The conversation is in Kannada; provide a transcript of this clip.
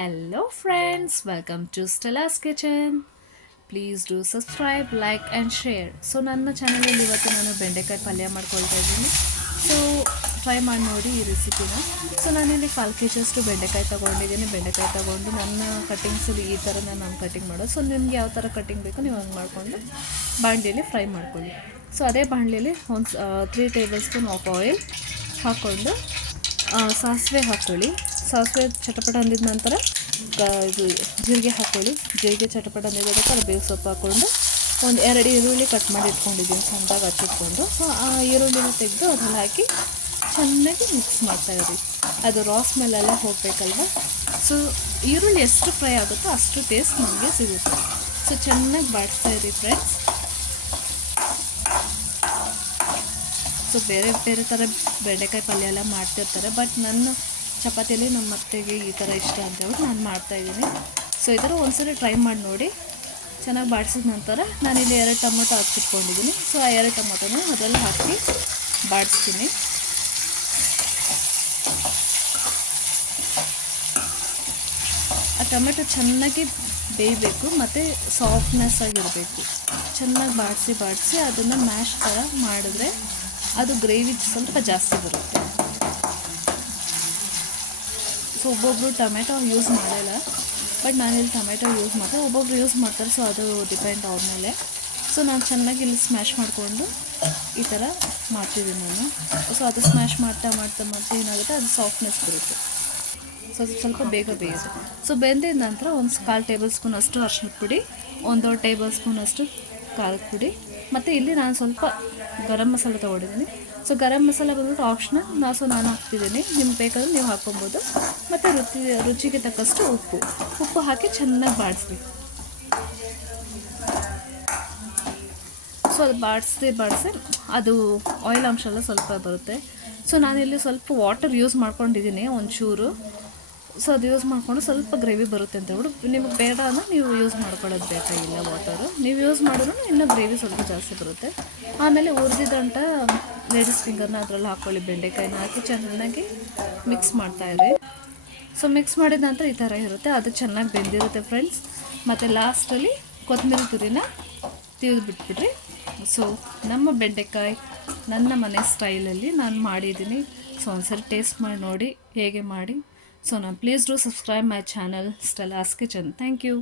Hello friends, welcome to Stella's Kitchen. Please do subscribe, like and share. So ನನ್ನ ಚಾನಲಲ್ಲಿ ಇವತ್ತು ನಾನು ಬೆಂಡೆಕಾಯಿ ಪಲ್ಯ ಮಾಡ್ಕೊಳ್ತಾ ಇದ್ದೀನಿ. ಸೊ ಟ್ರೈ ಮಾಡಿ ನೋಡಿ ಈ ರೆಸಿಪಿನ. ಸೊ ನಾನಿಲ್ಲಿ 1/4 kg ಅಷ್ಟು ಬೆಂಡೆಕಾಯಿ ತೊಗೊಂಡಿದ್ದೀನಿ. ಬೆಂಡೆಕಾಯಿ ತೊಗೊಂಡು ನನ್ನ ಕಟ್ಟಿಂಗ್ಸಲ್ಲಿ ಈ ಥರ ನಾನು ಕಟ್ಟಿಂಗ್ ಮಾಡೋದು. ಸೊ ನಿಮ್ಗೆ ಯಾವ ಥರ ಕಟ್ಟಿಂಗ್ ಬೇಕೋ ನೀವು ಹಂಗೆ ಮಾಡಿಕೊಂಡು ಬಾಣಲಿಯಲ್ಲಿ ಫ್ರೈ ಮಾಡ್ಕೊಳ್ಳಿ. ಸೊ ಅದೇ ಬಾಣಲಿಯಲ್ಲಿ ಒಂದು 3 ಟೇಬಲ್ ಸ್ಪೂನ್ ಆಫ್ ಆಯಿಲ್ ಹಾಕ್ಕೊಂಡು ಸಾಸಿವೆ ಹಾಕ್ಕೊಳ್ಳಿ. ಸಾಸಿವೆ ಚಟಪಟ ಅಂದಿದ ನಂತರ ಇದು ಜೀರಿಗೆ ಹಾಕ್ಕೊಳ್ಳಿ. ಜೀರಿಗೆ ಚಟಪಟ ಅಂದಿದ್ದಕ್ಕೆ ಅದು ಬೇವು ಸೊಪ್ಪು ಹಾಕ್ಕೊಂಡು ಒಂದು 2 ಈರುಳ್ಳಿ ಕಟ್ ಮಾಡಿ ಇಟ್ಕೊಂಡಿದ್ದೀನಿ ಸಣ್ಣದಾಗಿ ಹಚ್ಚಿಟ್ಕೊಂಡು. ಸೊ ಆ ಈರುಳ್ಳಿನ ತೆಗೆದು ಅದ್ರಲ್ಲಿ ಹಾಕಿ ಚೆನ್ನಾಗಿ ಮಿಕ್ಸ್ ಮಾಡ್ತಾಯಿರಿ. ಅದು ರಾ ಸ್ಮೆಲ್ಲೆಲ್ಲ ಹೋಗಬೇಕಲ್ವ. ಸೊ ಈರುಳ್ಳಿ ಎಷ್ಟು ಫ್ರೈ ಆಗುತ್ತೋ ಅಷ್ಟು ಟೇಸ್ಟ್ ನಮಗೆ ಸಿಗುತ್ತೆ. ಸೊ ಚೆನ್ನಾಗಿ ಬಾಡಿಸ್ತಾಯಿರಿ ಫ್ರೆಂಡ್ಸ್. ಸೊ ಬೇರೆ ಬೇರೆ ಥರ ಬೆಂಡೆಕಾಯಿ ಪಲ್ಯ ಎಲ್ಲ ಮಾಡ್ತಿರ್ತಾರೆ, ಬಟ್ ನನ್ನ ಚಪಾತಿಯಲ್ಲಿ ನಮ್ಮ ಅತ್ತೆಗೆ ಈ ಥರ ಇಷ್ಟ ಅಂತೇಳ್ಬಿಟ್ಟು ನಾನು ಮಾಡ್ತಾಯಿದ್ದೀನಿ. ಸೊ ಈ ಥರ ಒಂದ್ಸರಿ ಟ್ರೈ ಮಾಡಿ ನೋಡಿ. ಚೆನ್ನಾಗಿ ಬಾಡಿಸಿದ ನಂತರ ನಾನಿಲ್ಲಿ 2 ಟೊಮೊಟೊ ಹಚ್ಚಿಟ್ಕೊಂಡಿದ್ದೀನಿ. ಸೊ ಆ 2 ಟೊಮೊಟೊನ ಅದರಲ್ಲಿ ಹಾಕಿ ಬಾಡಿಸ್ತೀನಿ. ಆ ಟೊಮೆಟೊ ಚೆನ್ನಾಗಿ ಬೇಯಬೇಕು ಮತ್ತು ಸಾಫ್ಟ್ನೆಸ್ ಆಗಿರಬೇಕು. ಚೆನ್ನಾಗಿ ಬಾಡಿಸಿ ಅದನ್ನು ಮ್ಯಾಶ್ ಥರ ಮಾಡಿದ್ರೆ ಅದು ಗ್ರೇವಿ ಸ್ವಲ್ಪ ಜಾಸ್ತಿ ಬರುತ್ತೆ. ಸೊ ಒಬ್ಬೊಬ್ಬರು ಟೊಮೆಟೊ ಯೂಸ್ ಮಾಡೋಲ್ಲ, ಬಟ್ ನಾನಿಲ್ಲಿ ಟೊಮೆಟೊ ಯೂಸ್ ಮಾಡ್ತೀನಿ. ಒಬ್ಬೊಬ್ರು ಯೂಸ್ ಮಾಡ್ತಾರೆ, ಸೊ ಅದು ಡಿಪೆಂಡ್ ಅವ್ರ ಮೇಲೆ. ಸೊ ನಾನು ಚೆನ್ನಾಗಿ ಇಲ್ಲಿ ಸ್ಮ್ಯಾಶ್ ಮಾಡಿಕೊಂಡು ಈ ಥರ ಮಾಡ್ತಿದ್ದೀನಿ ನಾನು. ಸೊ ಅದು ಸ್ಮ್ಯಾಶ್ ಮಾಡ್ತಾ ಏನಾಗುತ್ತೆ, ಅದು ಸಾಫ್ಟ್ನೆಸ್ ಬರುತ್ತೆ. ಸೊ ಸ್ವಲ್ಪ ಬೇಗ ಬೇಯುತ್ತೆ. ಸೊ ಬೆಂದಿದ ನಂತರ ಒಂದು 1/4 ಟೇಬಲ್ ಸ್ಪೂನ್ ಅಷ್ಟು ಅರಿಶಿಣದ ಪುಡಿ, 1 ಟೇಬಲ್ ಸ್ಪೂನ್ ಅಷ್ಟು ಖಾರದ ಪುಡಿ, ಮತ್ತು ಇಲ್ಲಿ ನಾನು ಸ್ವಲ್ಪ ಗರಂ ಮಸಾಲೆ ತೊಗೊಂಡಿದ್ದೀನಿ. ಸೊ ಗರಂ ಮಸಾಲೆ ಬಂದ್ಬಿಟ್ಟು ಆಪ್ಷನಲ್, ನಾನು ಹಾಕ್ತಿದ್ದೀನಿ. ನಿಮ್ಗೆ ಬೇಕಾದ್ರೆ ನೀವು ಹಾಕ್ಕೊಬೋದು. ಮತ್ತು ರುಚಿಗೆ ತಕ್ಕಷ್ಟು ಉಪ್ಪು ಹಾಕಿ ಚೆನ್ನಾಗಿ ಬಾಡಿಸ್ಬೇಕು. ಸೊ ಅದು ಬಾಡಿಸಿ ಅದು ಆಯಿಲ್ ಅಂಶ ಎಲ್ಲ ಸ್ವಲ್ಪ ಬರುತ್ತೆ. ಸೊ ನಾನಿಲ್ಲಿ ಸ್ವಲ್ಪ ವಾಟರ್ ಯೂಸ್ ಮಾಡ್ಕೊಂಡಿದ್ದೀನಿ ಒಂಚೂರು. ಸೊ ಅದು ಯೂಸ್ ಮಾಡಿಕೊಂಡು ಸ್ವಲ್ಪ ಗ್ರೇವಿ ಬರುತ್ತೆ ಅಂತ ಹೇಳ್ಬಿಟ್ಟು, ನಿಮಗೆ ಬೇಡ ಅಂದರೆ ನೀವು ಯೂಸ್ ಮಾಡ್ಕೊಳ್ಳೋದು ಬೇಕಾಗಿಲ್ಲ. ವಾಟರು ನೀವು ಯೂಸ್ ಮಾಡಿದ್ರು ಇನ್ನೂ ಗ್ರೇವಿ ಸ್ವಲ್ಪ ಜಾಸ್ತಿ ಬರುತ್ತೆ. ಆಮೇಲೆ ಹುರಿದಿದ್ದಂಥ ಲೇಡೀಸ್ ಫಿಂಗರ್ನ ಅದರಲ್ಲಿ ಹಾಕ್ಕೊಳ್ಳಿ. ಬೆಂಡೆಕಾಯಿನ ಹಾಕಿ ಚೆನ್ನಾಗಿ ಮಿಕ್ಸ್ ಮಾಡ್ತಾಯಿರಿ. ಸೊ ಮಿಕ್ಸ್ ಮಾಡಿದ ನಂತರ ಈ ಥರ ಇರುತ್ತೆ, ಅದು ಚೆನ್ನಾಗಿ ಬೆಂದಿರುತ್ತೆ ಫ್ರೆಂಡ್ಸ್. ಮತ್ತು ಲಾಸ್ಟಲ್ಲಿ ಕೊತ್ತಂಬರಿ ತುರಿನ ಬಿಟ್ಬಿಡ್ರಿ. ಸೊ ನಮ್ಮ ಬೆಂಡೆಕಾಯಿ ನನ್ನ ಮನೆ ಸ್ಟೈಲಲ್ಲಿ ನಾನು ಮಾಡಿದ್ದೀನಿ. ಸೊ ಒಂದ್ಸರಿ ಟೇಸ್ಟ್ ಮಾಡಿ ನೋಡಿ ಹೇಗೆ ಮಾಡಿ. So now please do subscribe my channel Stella's Kitchen. Thank you.